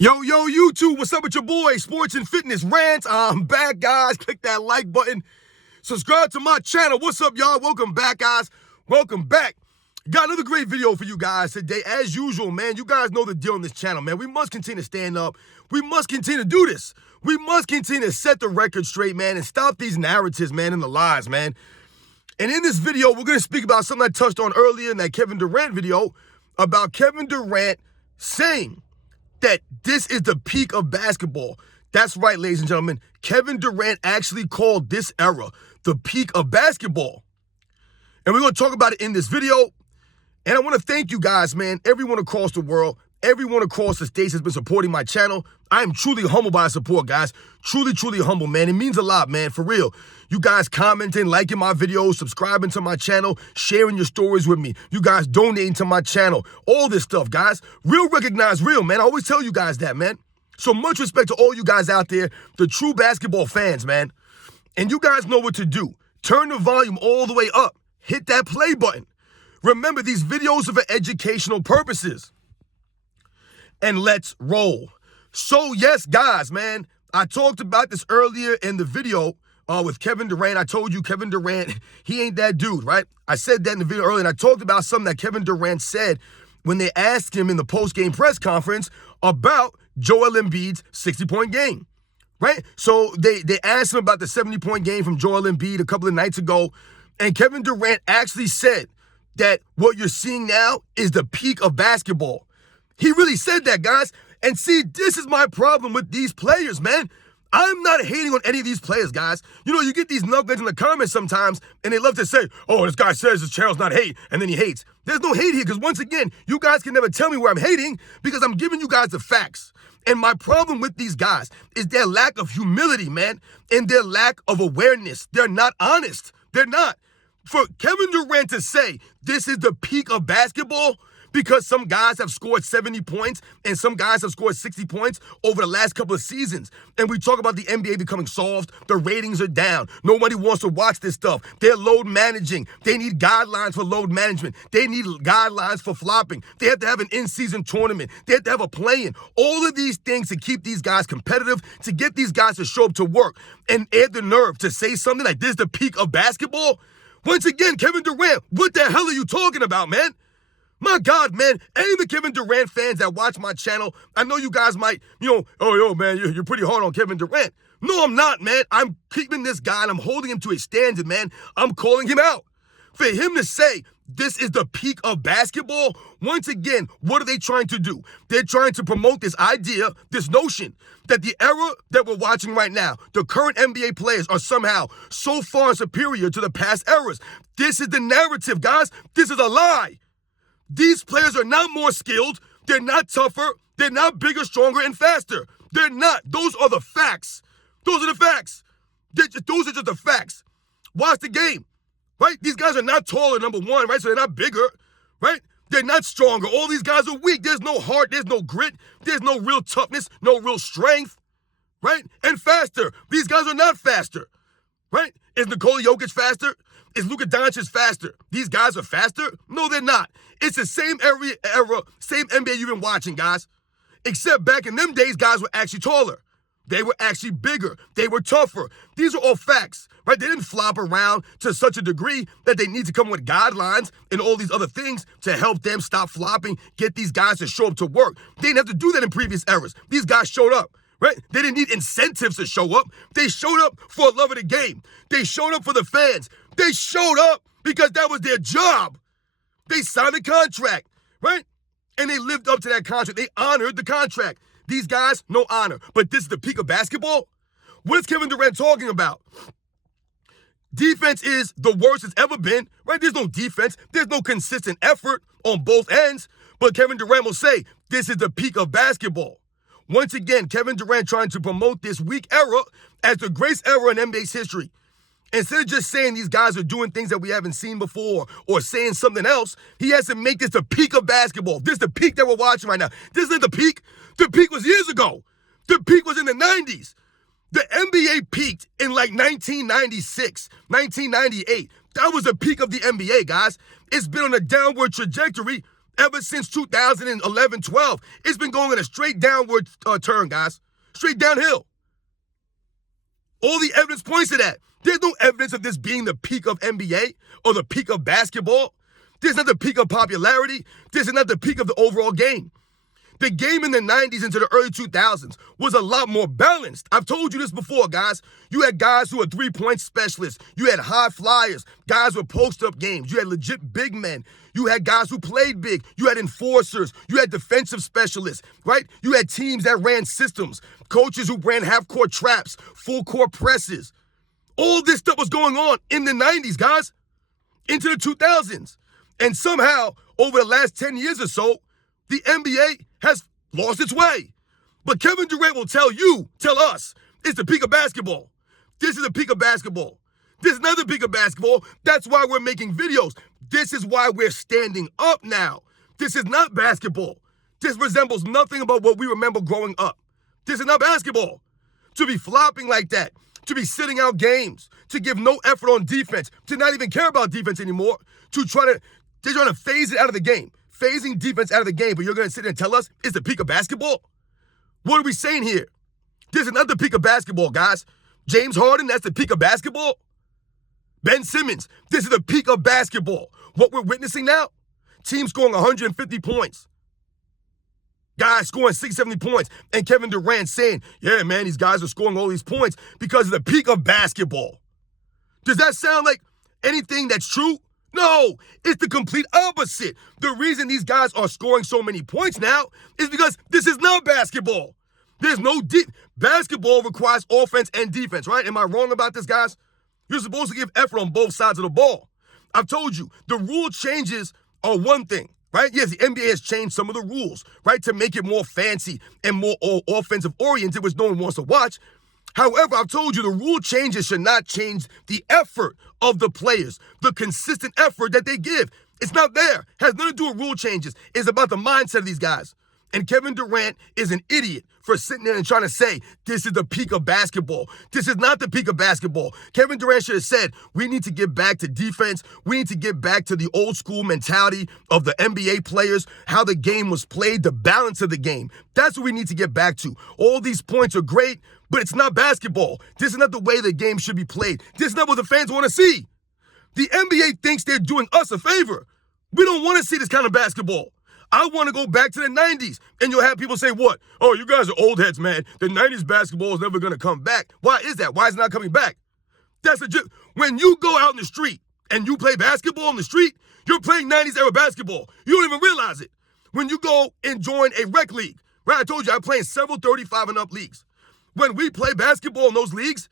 Yo, YouTube, what's up with your boy, Sports and Fitness Rants? I'm back, guys. Click that like button. Subscribe to my channel. What's up, y'all? Welcome back, guys. Welcome back. Got another great video for you guys today. As usual, man, you guys know the deal on this channel, man. We must continue to stand up. We must continue to do this. We must continue to set the record straight, man, and stop these narratives, man, and the lies, man. And in this video, we're going to speak about something I touched on earlier in that Kevin Durant video about Kevin Durant saying that this is the peak of basketball. That's right, ladies and gentlemen. Kevin Durant actually called this era the peak of basketball. And we're going to talk about it in this video. And I want to thank you guys, man, everyone across the world, everyone across the states has been supporting my channel. I am truly humbled by the support, guys. Truly, truly humble, man. It means a lot, man, for real. You guys commenting, liking my videos, subscribing to my channel, sharing your stories with me. You guys donating to my channel. All this stuff, guys. Real recognize real, man. I always tell you guys that, man. So much respect to all you guys out there, the true basketball fans, man. And you guys know what to do. Turn the volume all the way up. Hit that play button. Remember, these videos are for educational purposes. And let's roll. So, yes, guys, man, I talked about this earlier in the video with Kevin Durant. I told you Kevin Durant, he ain't that dude, right? I said that in the video earlier, and I talked about something that Kevin Durant said when they asked him in the post-game press conference about Joel Embiid's 60-point game, right? So they asked him about the 70-point game from Joel Embiid a couple of nights ago, and Kevin Durant actually said that what you're seeing now is the peak of basketball. He really said that, guys. And see, this is my problem with these players, man. I'm not hating on any of these players, guys. You know, you get these nuggets in the comments sometimes, and they love to say, oh, this guy says his channel's not hate, and then he hates. There's no hate here, because once again, you guys can never tell me where I'm hating, because I'm giving you guys the facts. And my problem with these guys is their lack of humility, man, and their lack of awareness. They're not honest. They're not. For Kevin Durant to say this is the peak of basketball because some guys have scored 70 points and some guys have scored 60 points over the last couple of seasons. And we talk about the NBA becoming soft. The ratings are down. Nobody wants to watch this stuff. They're load managing. They need guidelines for load management. They need guidelines for flopping. They have to have an in-season tournament. They have to have a play-in. All of these things to keep these guys competitive, to get these guys to show up to work. And add the nerve to say something like this is the peak of basketball. Once again, Kevin Durant, what the hell are you talking about, man? My God, man, any of the Kevin Durant fans that watch my channel, I know you guys might, oh, yo, man, you're pretty hard on Kevin Durant. No, I'm not, man. I'm keeping this guy and I'm holding him to a standard, man. I'm calling him out. For him to say this is the peak of basketball, once again, what are they trying to do? They're trying to promote this idea, this notion that the era that we're watching right now, the current NBA players are somehow so far superior to the past eras. This is the narrative, guys. This is a lie. These players are not more skilled. They're not tougher. They're not bigger, stronger, and faster. They're not. Those are the facts. Those are the facts. Those are just the facts. Watch the game, right? These guys are not taller, number one, right? So they're not bigger, right? They're not stronger. All these guys are weak. There's no heart. There's no grit. There's no real toughness, no real strength, right? And faster. These guys are not faster, right? Is Nikola Jokic faster? Is Luka Doncic faster? These guys are faster? No, they're not. It's the same era, same NBA you've been watching, guys. Except back in them days, guys were actually taller. They were actually bigger. They were tougher. These are all facts, right? They didn't flop around to such a degree that they need to come with guidelines and all these other things to help them stop flopping, get these guys to show up to work. They didn't have to do that in previous eras. These guys showed up. Right? They didn't need incentives to show up. They showed up for love of the game. They showed up for the fans. They showed up because that was their job. They signed a contract, right? And they lived up to that contract. They honored the contract. These guys, no honor. But this is the peak of basketball? What is Kevin Durant talking about? Defense is the worst it's ever been, right? There's no defense. There's no consistent effort on both ends. But Kevin Durant will say, this is the peak of basketball. Once again, Kevin Durant trying to promote this weak era as the greatest era in NBA's history. Instead of just saying these guys are doing things that we haven't seen before or saying something else, he has to make this the peak of basketball. This is the peak that we're watching right now. This isn't the peak. The peak was years ago. The peak was in the 90s. The NBA peaked in like 1996, 1998. That was the peak of the NBA, guys. It's been on a downward trajectory Ever since 2011-12, it's been going in a straight downward turn, guys. Straight downhill. All the evidence points to that. There's no evidence of this being the peak of NBA or the peak of basketball. This is not the peak of popularity. This is not the peak of the overall game. The game in the 90s into the early 2000s was a lot more balanced. I've told you this before, guys. You had guys who were three-point specialists. You had high flyers. Guys with post-up games. You had legit big men. You had guys who played big. You had enforcers. You had defensive specialists, right? You had teams that ran systems. Coaches who ran half-court traps, full-court presses. All this stuff was going on in the 90s, guys, into the 2000s. And somehow, over the last 10 years or so, the NBA has lost its way. But Kevin Durant will tell us, it's the peak of basketball. This is the peak of basketball. This is not the peak of basketball. That's why we're making videos. This is why we're standing up now. This is not basketball. This resembles nothing about what we remember growing up. This is not basketball. To be flopping like that, to be sitting out games, to give no effort on defense, to not even care about defense anymore, they're trying to phase it out of the game. Phasing defense out of the game, but you're going to sit there and tell us it's the peak of basketball? What are we saying here? This is not the peak of basketball, guys. James Harden, that's the peak of basketball. Ben Simmons, this is the peak of basketball. What we're witnessing now, teams scoring 150 points. Guys scoring 670 points. And Kevin Durant saying, yeah, man, these guys are scoring all these points because of the peak of basketball. Does that sound like anything that's true? No, it's the complete opposite. The reason these guys are scoring so many points now is because this is not basketball. There's no basketball requires offense and defense, right? Am I wrong about this, guys? You're supposed to give effort on both sides of the ball. I've told you, the rule changes are one thing, right? Yes, the NBA has changed some of the rules, right, to make it more fancy and more offensive oriented, which no one wants to watch. However, I've told you the rule changes should not change the effort of the players, the consistent effort that they give. It's not there. It has nothing to do with rule changes. It's about the mindset of these guys. And Kevin Durant is an idiot for sitting there and trying to say, this is the peak of basketball. This is not the peak of basketball. Kevin Durant should have said, we need to get back to defense. We need to get back to the old school mentality of the NBA players, how the game was played, the balance of the game. That's what we need to get back to. All these points are great, but it's not basketball. This is not the way the game should be played. This is not what the fans want to see. The NBA thinks they're doing us a favor. We don't want to see this kind of basketball. I want to go back to the 90s. And you'll have people say, what? Oh, you guys are old heads, man. The 90s basketball is never going to come back. Why is that? Why is it not coming back? That's legit. When you go out in the street and you play basketball in the street, you're playing 90s era basketball. You don't even realize it. When you go and join a rec league, right? I told you I play in several 35 and up leagues. When we play basketball in those leagues,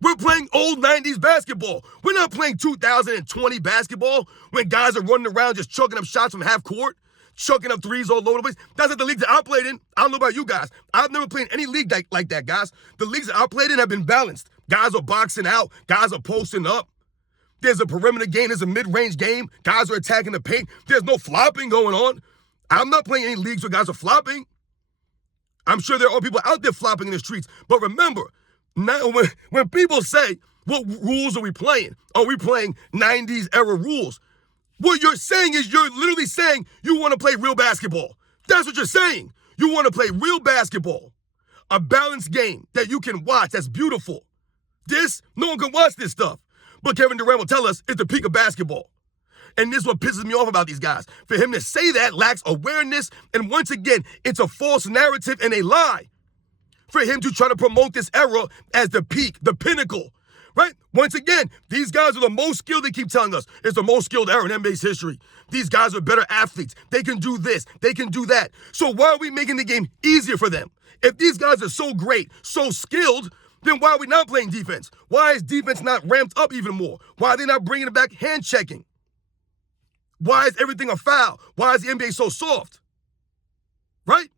we're playing old 90s basketball. We're not playing 2020 basketball when guys are running around just chucking up shots from half court, chucking up threes all over the place. That's not the league that I played in. I don't know about you guys. I've never played in any league like that, guys. The leagues that I played in have been balanced. Guys are boxing out. Guys are posting up. There's a perimeter game. There's a mid-range game. Guys are attacking the paint. There's no flopping going on. I'm not playing any leagues where guys are flopping. I'm sure there are people out there flopping in the streets. But remember, now when people say, what rules are we playing? Are we playing 90s era rules? What you're saying is you're literally saying you want to play real basketball. That's what you're saying. You want to play real basketball. A balanced game that you can watch. That's beautiful. No one can watch this stuff. But Kevin Durant will tell us it's the peak of basketball. And this is what pisses me off about these guys. For him to say that lacks awareness. And once again, it's a false narrative and a lie. For him to try to promote this era as the peak, the pinnacle, right? Once again, these guys are the most skilled. They keep telling us it's the most skilled era in NBA's history. These guys are better athletes. They can do this. They can do that. So why are we making the game easier for them? If these guys are so great, so skilled, then why are we not playing defense? Why is defense not ramped up even more? Why are they not bringing it back hand checking? Why is everything a foul? Why is the NBA so soft? Right?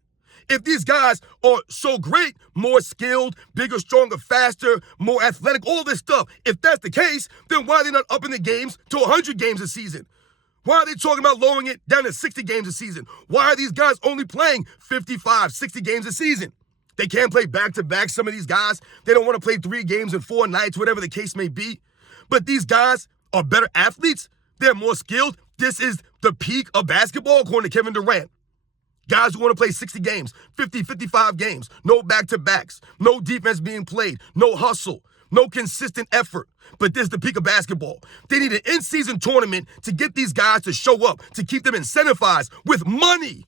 If these guys are so great, more skilled, bigger, stronger, faster, more athletic, all this stuff, if that's the case, then why are they not upping the games to 100 games a season? Why are they talking about lowering it down to 60 games a season? Why are these guys only playing 55, 60 games a season? They can't play back-to-back, some of these guys. They don't want to play 3 games in 4 nights, whatever the case may be. But these guys are better athletes. They're more skilled. This is the peak of basketball, according to Kevin Durant. Guys who want to play 60 games, 50, 55 games, no back-to-backs, no defense being played, no hustle, no consistent effort. But this is the peak of basketball. They need an in-season tournament to get these guys to show up, to keep them incentivized with money.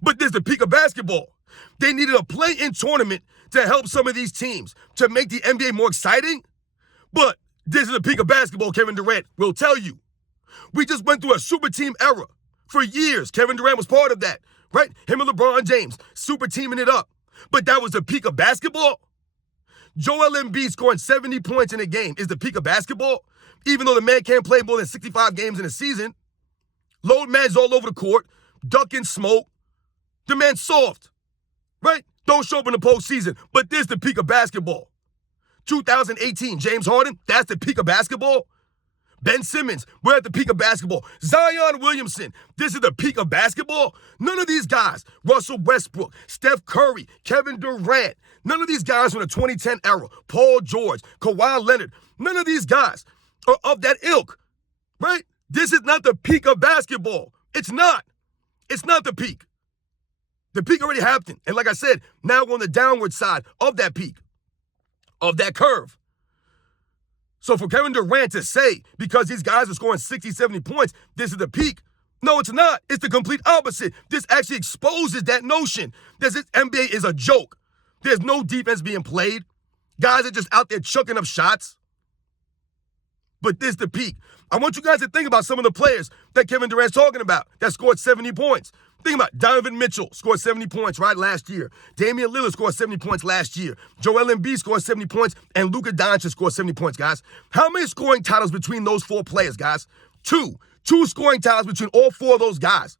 But this is the peak of basketball. They needed a play-in tournament to help some of these teams, to make the NBA more exciting. But this is the peak of basketball, Kevin Durant will tell you. We just went through a super team era. For years, Kevin Durant was part of that. Right? Him and LeBron James, super teaming it up. But that was the peak of basketball? Joel Embiid scoring 70 points in a game is the peak of basketball? Even though the man can't play more than 65 games in a season. Load man's all over the court, ducking smoke. The man's soft. Right? Don't show up in the postseason. But this is the peak of basketball. 2018, James Harden, that's the peak of basketball? Ben Simmons, we're at the peak of basketball. Zion Williamson, this is the peak of basketball? None of these guys, Russell Westbrook, Steph Curry, Kevin Durant, none of these guys from the 2010 era, Paul George, Kawhi Leonard, none of these guys are of that ilk, right? This is not the peak of basketball. It's not. It's not the peak. The peak already happened. And like I said, now we're on the downward side of that peak, of that curve. So for Kevin Durant to say, because these guys are scoring 60, 70 points, this is the peak. No, it's not. It's the complete opposite. This actually exposes that notion that this NBA is a joke. There's no defense being played. Guys are just out there chucking up shots. But this is the peak. I want you guys to think about some of the players that Kevin Durant's talking about that scored 70 points. Think about Donovan Mitchell scored 70 points, right, last year. Damian Lillard scored 70 points last year. Joel Embiid scored 70 points, and Luka Doncic scored 70 points, guys. How many scoring titles between those four players, guys? Two. Two scoring titles between all four of those guys.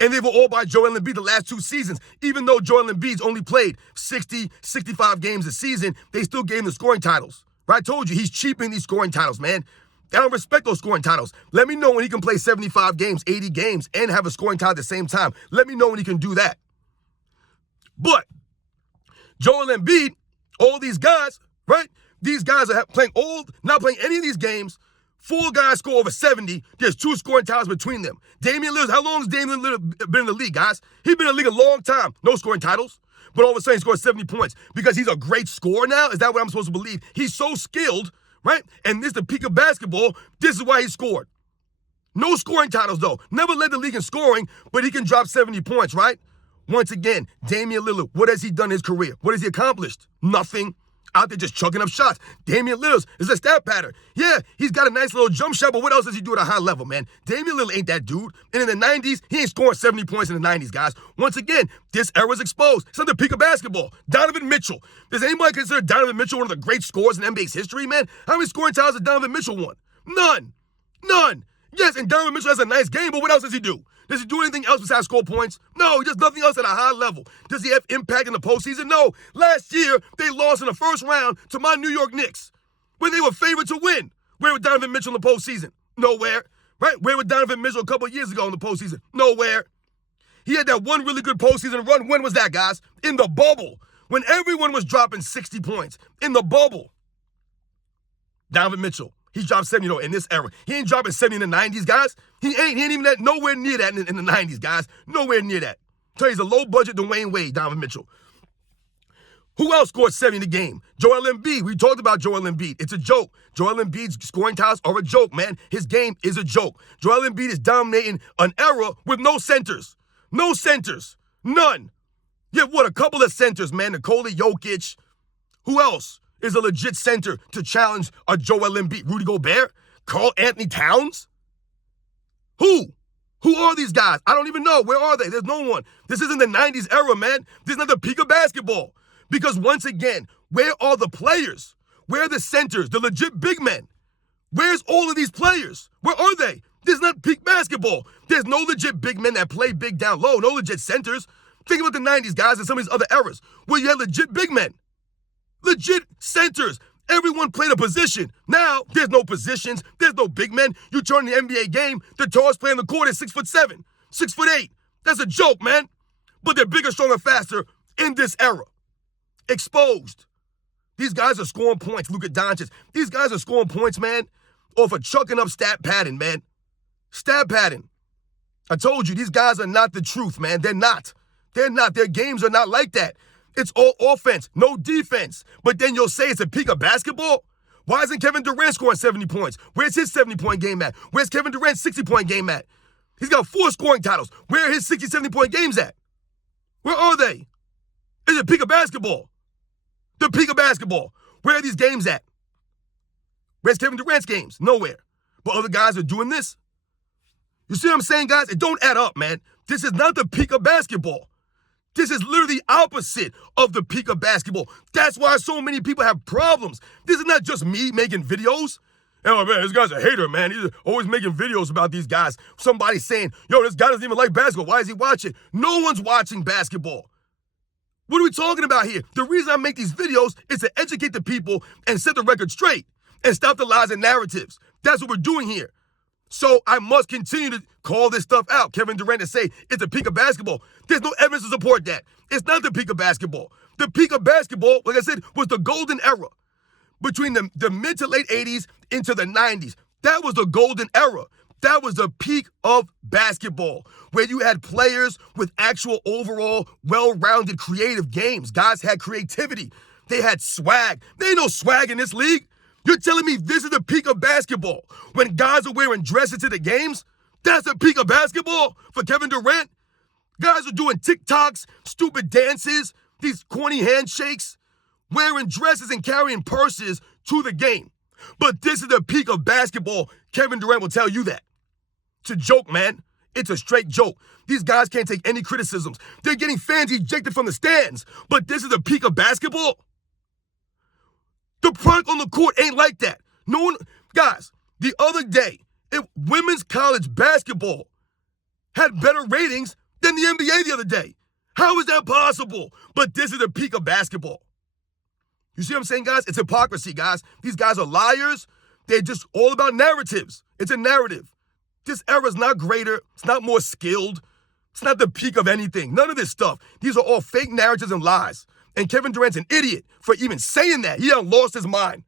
And they were all by Joel Embiid the last 2 seasons. Even though Joel Embiid's only played 60, 65 games a season, they still gave him the scoring titles. Right? I told you, he's cheaping these scoring titles, man. I don't respect those scoring titles. Let me know when he can play 75 games, 80 games, and have a scoring title at the same time. Let me know when he can do that. But Joel Embiid, all these guys, right? These guys are not playing any of these games. 4 guys score over 70. There's 2 scoring titles between them. Damian Lillard, how long has Damian Lillard been in the league, guys? He's been in the league a long time. No scoring titles. But all of a sudden he scores 70 points because he's a great scorer now? Is that what I'm supposed to believe? He's so skilled, right? And this is the peak of basketball. This is why he scored. No scoring titles, though. Never led the league in scoring, but he can drop 70 points, right? Once again, Damian Lillard, what has he done in his career? What has he accomplished? Nothing. Out there just chucking up shots. Damian Lillard is a stat pattern. Yeah, he's got a nice little jump shot, but what else does he do at a high level, man? Damian Lillard ain't that dude. And in the 90s, he ain't scoring 70 points in the 90s, guys. Once again, this era's exposed. It's not the peak of basketball. Donovan Mitchell. Does anybody consider Donovan Mitchell one of the great scorers in NBA's history, man? How many scoring titles has Donovan Mitchell won? None. None. Yes, and Donovan Mitchell has a nice game, but what else does he do? Does he do anything else besides score points? No, he does nothing else at a high level. Does he have impact in the postseason? No. Last year, they lost in the first round to my New York Knicks when they were favored to win. Where was Donovan Mitchell in the postseason? Nowhere. Right? Where was Donovan Mitchell a couple of years ago in the postseason? Nowhere. He had that one really good postseason run. When was that, guys? In the bubble. When everyone was dropping 60 points. In the bubble. Donovan Mitchell. He's dropped 70, in this era. He ain't dropping 70 in the 90s, guys. He ain't even nowhere near that in the 90s, guys. Nowhere near that. So he's a low-budget Dwayne Wade, Donovan Mitchell. Who else scored 70 in the game? Joel Embiid. We talked about Joel Embiid. It's a joke. Joel Embiid's scoring titles are a joke, man. His game is a joke. Joel Embiid is dominating an era with no centers. No centers. None. Yeah, what, a couple of centers, man. Nikola Jokic. Who else is a legit center to challenge a Joel Embiid? Rudy Gobert? Karl Anthony Towns? Who? Who are these guys? I don't even know. Where are they? There's no one. This isn't the 90s era, man. This is not the peak of basketball. Because once again, where are the players? Where are the centers, the legit big men? Where's all of these players? Where are they? This is not peak basketball. There's no legit big men that play big down low. No legit centers. Think about the 90s, guys, and some of these other eras where you had legit big men. Legit centers. Everyone played a position. Now, there's no positions. There's no big men. You turn the NBA game, the tallest player in the court is 6'7", 6'8". That's a joke, man. But they're bigger, stronger, faster in this era. Exposed. These guys are scoring points. Luka Doncic. These guys are scoring points, man, off a chucking up stat pattern, man. Stat pattern. I told you, these guys are not the truth, man. They're not. They're not. Their games are not like that. It's all offense, no defense. But then you'll say it's a peak of basketball? Why isn't Kevin Durant scoring 70 points? Where's his 70-point game at? Where's Kevin Durant's 60-point game at? He's got 4 scoring titles. Where are his 60, 70-point games at? Where are they? Is it peak of basketball? The peak of basketball. Where are these games at? Where's Kevin Durant's games? Nowhere. But other guys are doing this. You see what I'm saying, guys? It don't add up, man. This is not the peak of basketball. This is literally the opposite of the peak of basketball. That's why so many people have problems. This is not just me making videos. Oh, man, this guy's a hater, man. He's always making videos about these guys. Somebody saying, yo, this guy doesn't even like basketball. Why is he watching? No one's watching basketball. What are we talking about here? The reason I make these videos is to educate the people and set the record straight and stop the lies and narratives. That's what we're doing here. So I must continue to call this stuff out. Kevin Durant to say it's the peak of basketball. There's no evidence to support that. It's not the peak of basketball. The peak of basketball, like I said, was the golden era between the mid to late 80s into the 90s. That was the golden era. That was the peak of basketball, where you had players with actual overall well-rounded creative games. Guys had creativity. They had swag. There ain't no swag in this league. You're telling me this is the peak of basketball? When guys are wearing dresses to the games? That's the peak of basketball for Kevin Durant? Guys are doing TikToks, stupid dances, these corny handshakes, wearing dresses and carrying purses to the game. But this is the peak of basketball. Kevin Durant will tell you that. It's a joke, man. It's a straight joke. These guys can't take any criticisms. They're getting fans ejected from the stands. But this is the peak of basketball? The product on the court ain't like that. No one, guys, the other day, if women's college basketball had better ratings than the NBA the other day. How is that possible? But this is the peak of basketball. You see what I'm saying, guys? It's hypocrisy, guys. These guys are liars. They're just all about narratives. It's a narrative. This era is not greater. It's not more skilled. It's not the peak of anything. None of this stuff. These are all fake narratives and lies. And Kevin Durant's an idiot for even saying that. He done lost his mind.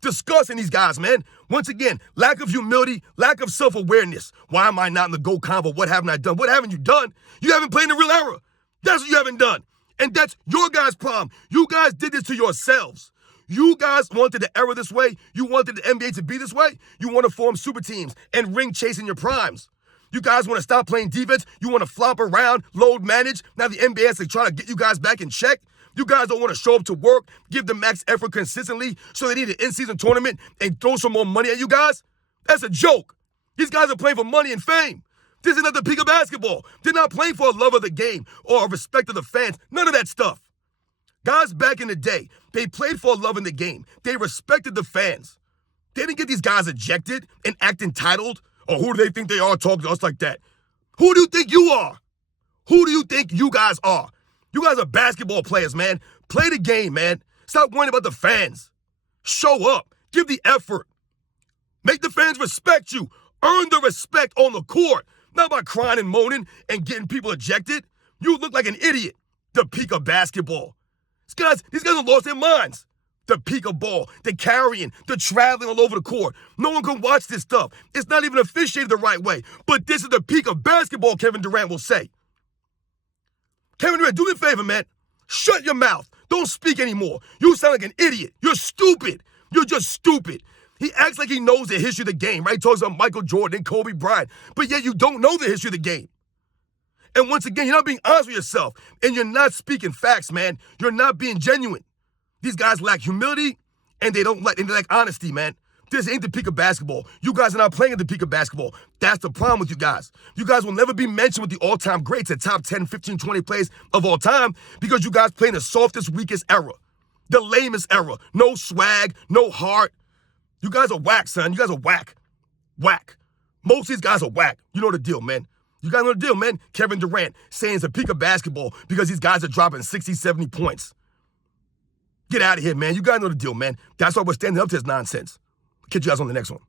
Discussing these guys, man. Once again, lack of humility, lack of self-awareness. Why am I not in the GOAT convo? What haven't I done? What haven't you done? You haven't played in the real era. That's what you haven't done. And that's your guys' problem. You guys did this to yourselves. You guys wanted the era this way. You wanted the NBA to be this way. You want to form super teams and ring chase in your primes. You guys want to stop playing defense. You want to flop around, load manage. Now the NBA has to try to get you guys back in check. You guys don't want to show up to work, give the max effort consistently, so they need an in-season tournament and throw some more money at you guys? That's a joke. These guys are playing for money and fame. This is not the peak of basketball. They're not playing for a love of the game or a respect of the fans. None of that stuff. Guys back in the day, they played for a love in the game. They respected the fans. They didn't get these guys ejected and act entitled. Or who do they think they are talking to us like that? Who do you think you are? Who do you think you guys are? You guys are basketball players, man. Play the game, man. Stop worrying about the fans. Show up. Give the effort. Make the fans respect you. Earn the respect on the court. Not by crying and moaning and getting people ejected. You look like an idiot. The peak of basketball. These guys have lost their minds. The peak of ball. The carrying. The traveling all over the court. No one can watch this stuff. It's not even officiated the right way. But this is the peak of basketball, Kevin Durant will say. Kevin Durant, do me a favor, man. Shut your mouth. Don't speak anymore. You sound like an idiot. You're stupid. You're just stupid. He acts like he knows the history of the game, right? He talks about Michael Jordan and Kobe Bryant, but yet you don't know the history of the game. And once again, you're not being honest with yourself, and you're not speaking facts, man. You're not being genuine. These guys lack humility, and they lack honesty, man. This ain't the peak of basketball. You guys are not playing at the peak of basketball. That's the problem with you guys. You guys will never be mentioned with the all-time greats at top 10, 15, 20 players of all time because you guys play in the softest, weakest era. The lamest era. No swag, no heart. You guys are whack, son. You guys are whack. Whack. Most of these guys are whack. You know the deal, man. You guys know the deal, man. Kevin Durant saying it's the peak of basketball because these guys are dropping 60, 70 points. Get out of here, man. You guys know the deal, man. That's why we're standing up to this nonsense. Catch you guys on the next one.